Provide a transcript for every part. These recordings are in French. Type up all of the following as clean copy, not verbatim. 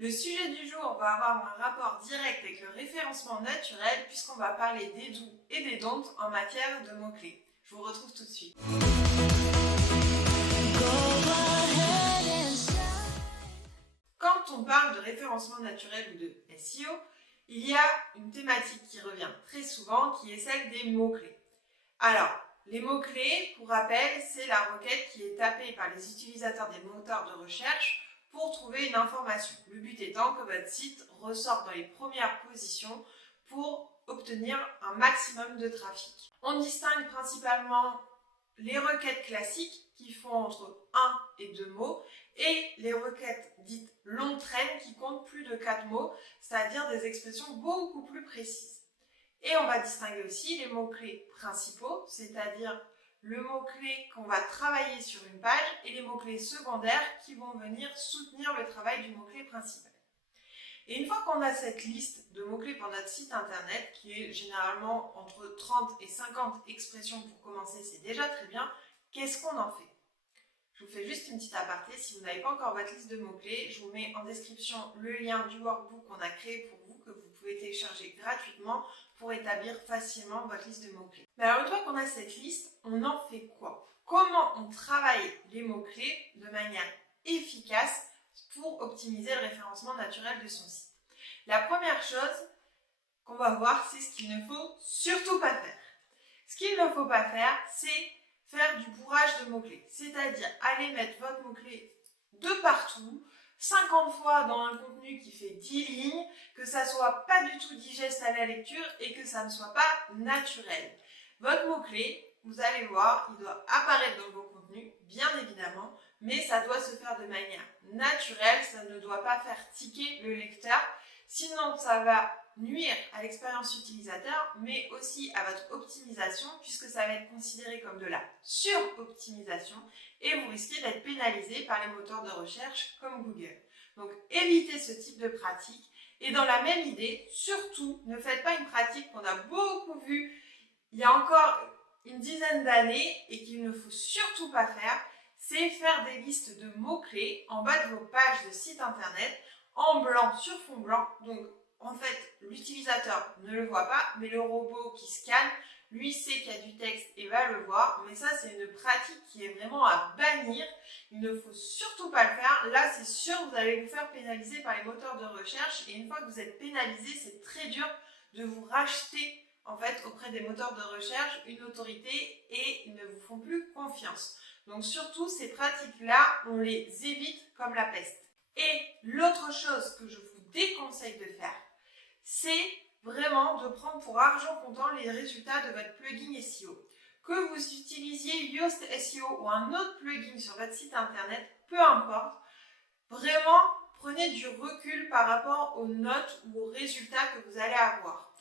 Le sujet du jour va avoir un rapport direct avec le référencement naturel puisqu'on va parler des do's et des don'ts en matière de mots-clés. Je vous retrouve tout de suite. Quand on parle de référencement naturel ou de SEO, il y a une thématique qui revient très souvent qui est celle des mots-clés. Alors, les mots-clés, pour rappel, c'est la requête qui est tapée par les utilisateurs des moteurs de recherche pour trouver une information. Le but étant que votre site ressorte dans les premières positions pour obtenir un maximum de trafic. On distingue principalement les requêtes classiques qui font entre 1 et 2 mots et les requêtes dites longue traîne qui comptent plus de 4 mots, c'est-à-dire des expressions beaucoup plus précises. Et on va distinguer aussi les mots-clés principaux, c'est-à-dire le mot-clé qu'on va travailler sur une page et les mots-clés secondaires qui vont venir soutenir le travail du mot-clé principal. Et une fois qu'on a cette liste de mots-clés pour notre site internet, qui est généralement entre 30 et 50 expressions pour commencer, c'est déjà très bien, qu'est-ce qu'on en fait? Je vous fais juste une petite aparté, si vous n'avez pas encore votre liste de mots-clés, je vous mets en description le lien du workbook qu'on a créé pour vous, que vous pouvez télécharger gratuitement pour établir facilement votre liste de mots-clés. Mais alors une fois qu'on a cette liste, on en fait quoi? Comment on travaille les mots-clés de manière efficace pour optimiser le référencement naturel de son site? La première chose qu'on va voir, c'est ce qu'il ne faut surtout pas faire. Ce qu'il ne faut pas faire, c'est faire du bourrage de mots-clés, c'est-à-dire aller mettre votre mot-clé de partout, 50 fois dans un contenu qui fait 10 lignes, que ça soit pas du tout digeste à la lecture et que ça ne soit pas naturel. Votre mot-clé, vous allez voir, il doit apparaître dans vos contenus, bien évidemment, mais ça doit se faire de manière naturelle, ça ne doit pas faire tiquer le lecteur, sinon ça va nuire à l'expérience utilisateur, mais aussi à votre optimisation, puisque ça va être considéré comme de la sur-optimisation et vous risquez d'être pénalisé par les moteurs de recherche comme Google. Donc évitez ce type de pratique et dans la même idée, surtout ne faites pas une pratique qu'on a beaucoup vue il y a encore une dizaine d'années et qu'il ne faut surtout pas faire, c'est faire des listes de mots-clés en bas de vos pages de site internet en blanc sur fond blanc. Donc en fait, l'utilisateur ne le voit pas, mais le robot qui scanne, lui sait qu'il y a du texte et va le voir. Mais ça, c'est une pratique qui est vraiment à bannir. Il ne faut surtout pas le faire. Là, c'est sûr, vous allez vous faire pénaliser par les moteurs de recherche. Et une fois que vous êtes pénalisé, c'est très dur de vous racheter en fait auprès des moteurs de recherche une autorité et ils ne vous font plus confiance. Donc surtout, ces pratiques-là, on les évite comme la peste. Et l'autre chose que je vous déconseille de faire, c'est vraiment de prendre pour argent comptant les résultats de votre plugin SEO. Que vous utilisiez Yoast SEO ou un autre plugin sur votre site internet, peu importe, vraiment prenez du recul par rapport aux notes ou aux résultats que vous allez avoir.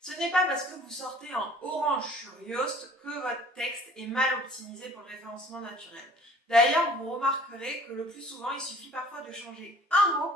Ce n'est pas parce que vous sortez en orange sur Yoast que votre texte est mal optimisé pour le référencement naturel. D'ailleurs, vous remarquerez que le plus souvent, il suffit parfois de changer un mot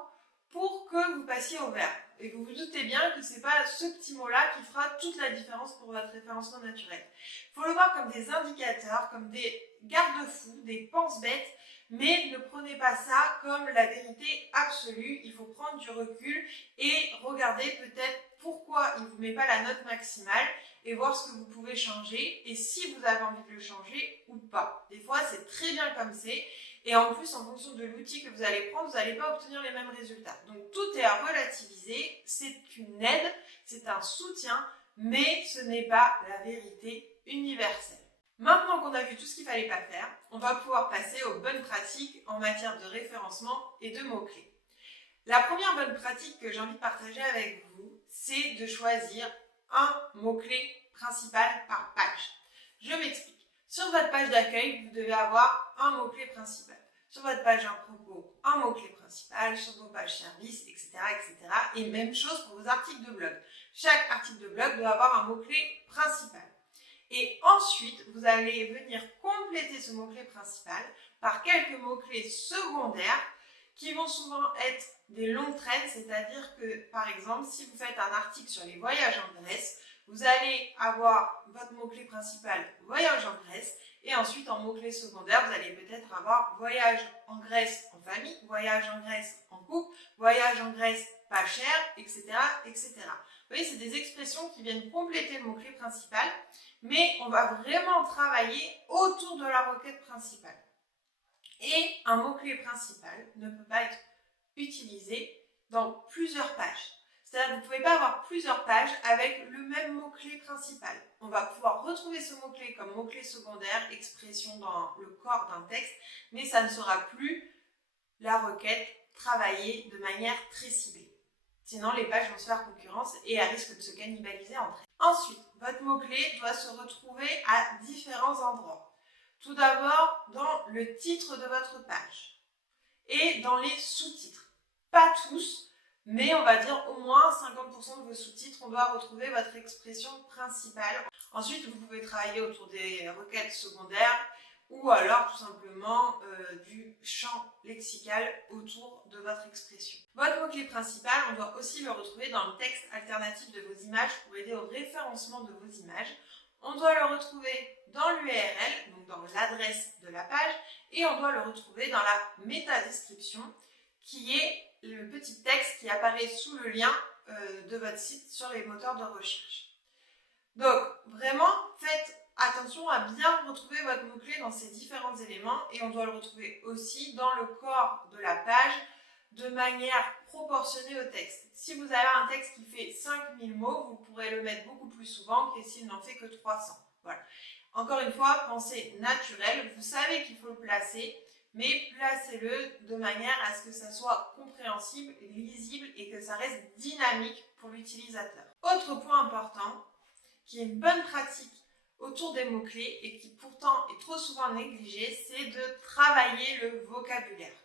pour que vous passiez au vert. Et vous vous doutez bien que ce n'est pas ce petit mot-là qui fera toute la différence pour votre référencement naturel. Il faut le voir comme des indicateurs, comme des garde-fous, des pense-bêtes, mais ne prenez pas ça comme la vérité absolue. Il faut prendre du recul et regarder peut-être pourquoi il ne vous met pas la note maximale et voir ce que vous pouvez changer et si vous avez envie de le changer ou pas. Des fois, c'est très bien comme c'est. Et en plus, en fonction de l'outil que vous allez prendre, vous n'allez pas obtenir les mêmes résultats. Donc, tout est à relativiser. C'est une aide, c'est un soutien, mais ce n'est pas la vérité universelle. Maintenant qu'on a vu tout ce qu'il ne fallait pas faire, on va pouvoir passer aux bonnes pratiques en matière de référencement et de mots-clés. La première bonne pratique que j'ai envie de partager avec vous, c'est de choisir un mot-clé principal par page. Je m'explique. Sur votre page d'accueil, vous devez avoir un mot-clé principal. Sur votre page à propos, un mot-clé principal. Sur vos pages services, etc., etc. Et même chose pour vos articles de blog. Chaque article de blog doit avoir un mot-clé principal. Et ensuite, vous allez venir compléter ce mot-clé principal par quelques mots-clés secondaires qui vont souvent être des longues traînes, c'est-à-dire que, par exemple, si vous faites un article sur les voyages en Grèce, vous allez avoir votre mot-clé principal « voyage en Grèce » Et ensuite, en mots-clés secondaires, vous allez peut-être avoir voyage en Grèce en famille, voyage en Grèce en couple, voyage en Grèce pas cher, etc., etc. Vous voyez, c'est des expressions qui viennent compléter le mot-clé principal, mais on va vraiment travailler autour de la requête principale. Et un mot-clé principal ne peut pas être utilisé dans plusieurs pages. C'est-à-dire que vous ne pouvez pas avoir plusieurs pages avec le même mot-clé principal. On va pouvoir retrouver ce mot-clé comme mot-clé secondaire, expression dans le corps d'un texte, mais ça ne sera plus la requête travaillée de manière très ciblée. Sinon, les pages vont se faire concurrence et elles risquent de se cannibaliser entre elles. Ensuite, votre mot-clé doit se retrouver à différents endroits. Tout d'abord, dans le titre de votre page et dans les sous-titres. Pas tous, mais on va dire au moins 50% de vos sous-titres, on doit retrouver votre expression principale. Ensuite, vous pouvez travailler autour des requêtes secondaires ou alors tout simplement du champ lexical autour de votre expression. Votre mot-clé principal, on doit aussi le retrouver dans le texte alternatif de vos images pour aider au référencement de vos images. On doit le retrouver dans l'URL, donc dans l'adresse de la page, et on doit le retrouver dans la métadescription, qui est le petit texte qui apparaît sous le lien de votre site sur les moteurs de recherche. Donc, vraiment, faites attention à bien retrouver votre mot-clé dans ces différents éléments et on doit le retrouver aussi dans le corps de la page de manière proportionnée au texte. Si vous avez un texte qui fait 5000 mots, vous pourrez le mettre beaucoup plus souvent que s'il n'en fait que 300. Voilà. Encore une fois, pensez naturel. Vous savez qu'il faut le placer, mais placez-le de manière à ce que ça soit compréhensible, lisible et que ça reste dynamique pour l'utilisateur. Autre point important, qui est une bonne pratique autour des mots-clés et qui pourtant est trop souvent négligé, c'est de travailler le vocabulaire.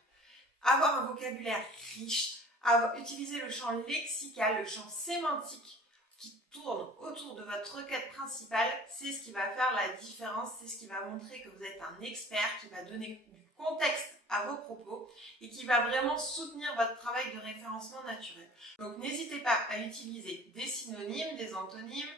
Avoir un vocabulaire riche, utiliser le champ lexical, le champ sémantique qui tourne autour de votre requête principale, c'est ce qui va faire la différence, c'est ce qui va montrer que vous êtes un expert, qui va donner du contexte à vos propos et qui va vraiment soutenir votre travail de référencement naturel. Donc n'hésitez pas à utiliser des synonymes, des antonymes,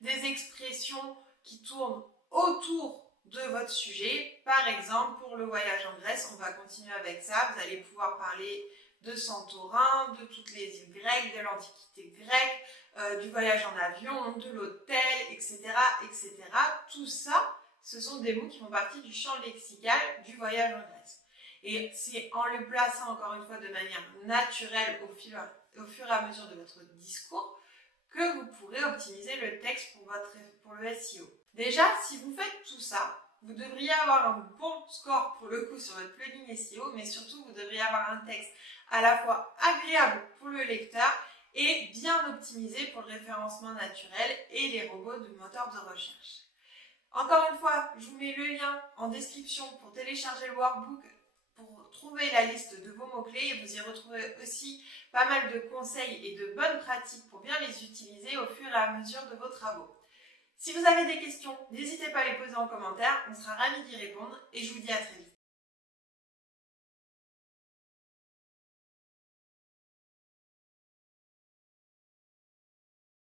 des expressions qui tournent autour de votre sujet. Par exemple, pour le voyage en Grèce, on va continuer avec ça. Vous allez pouvoir parler de Santorin, de toutes les îles grecques, de l'Antiquité grecque, du voyage en avion, de l'hôtel, etc., etc. Tout ça, ce sont des mots qui font partie du champ lexical du voyage en Grèce. Et c'est en le plaçant encore une fois de manière naturelle au fur et à mesure de votre discours que vous pourrez optimiser le texte pour le SEO. Déjà, si vous faites tout ça, vous devriez avoir un bon score pour le coup sur votre plugin SEO, mais surtout vous devriez avoir un texte à la fois agréable pour le lecteur et bien optimisé pour le référencement naturel et les robots du moteur de recherche. Encore une fois, je vous mets le lien en description pour télécharger le workbook, pour trouver la liste de vos mots-clés et vous y retrouvez aussi pas mal de conseils et de bonnes pratiques pour bien les utiliser au fur et à mesure de vos travaux. Si vous avez des questions, n'hésitez pas à les poser en commentaire, on sera ravis d'y répondre et je vous dis à très vite.